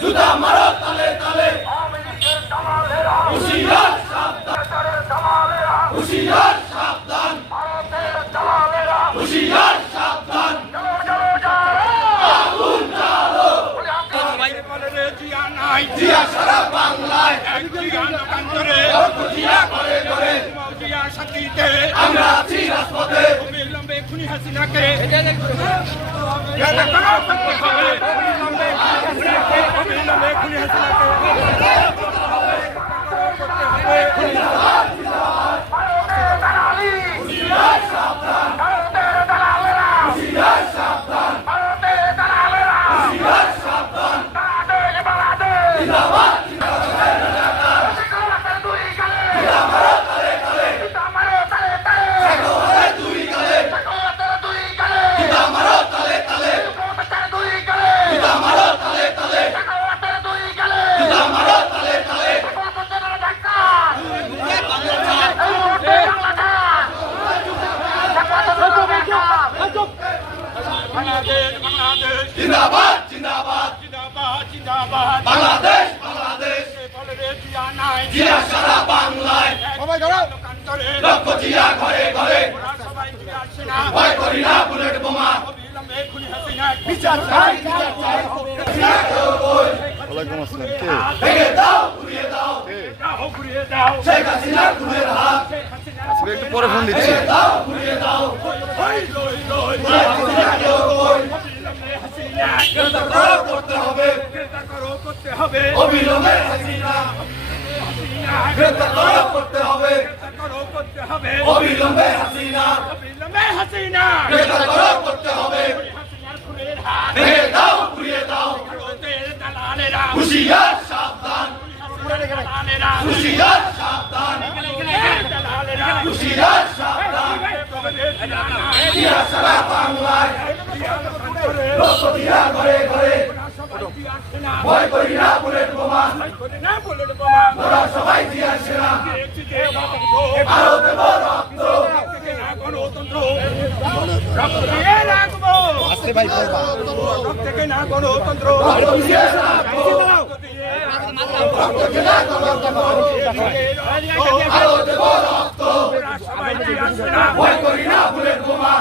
জুতা মারো তালে তালে। হুশিয়ার সাবধান। হুশিয়ার সাবধান। হুশিয়ার সাবধান। আগুন জ্বালো। আমরা আছি রাজপথে। বিলম্বে খুনি হাসিনাকে। ¡Ah! ¡Ah! ¡Ah! Bangladesh Bangladesh. জিন্দাবাদ জিন্দাবাদ। জিন্দাবাদ জিন্দাবাদ। বাংলাদেশ বাংলাদেশ। বলে রে জিয়া নাই। জিয়া সারা বাংলায়। সবাই ধরো। কান্তরে লক্ষ জিয়া ঘরে ঘরে। সবাই জিয়া আসে না। ভয় করি না বুলেট বোমা। অবিলম্বে খুনি হাসিনা। বিচার চাই বিচার চাই। ওয়ালাইকুম আসসালাম। কে ভেঙে দাও ঘুরিয়ে দাও দাও শেখ হাসিনা খুনের হাত। আমি একটু পরে ফোন দিচ্ছি। দাও ঘুরিয়ে দাও। লই লই লই হাসিনাকেও কই হাসিনা গ্রেফতার করতে হবে গ্রেফতার করো করতে হবে। অবিলম্বে হাসিনা। গ্রেফতার করতে হবে গ্রেফতার করো করতে হবে। অবিলম্বে হাসিনা। অবিলম্বে হাসিনা গ্রেফতার করতে হবে। হাসিনার খুনের হাত দাও ঘুরিয়ে দাও। দালালেরা হুশিয়ার সাবধান দালালেরা হুশিয়ার সাবধান সারা বাংলায় লক্ষ জিয়া ঘরে ঘরে ভয় করি না বুলেট বোমা ওরা সবাই জিয়া সেনা আরও দেব রক্ত গণতন্ত্র রক্ত দিয়ে রাখব রক্ত আরও দেব রক্ত ভয় করি না বুলেট বোমা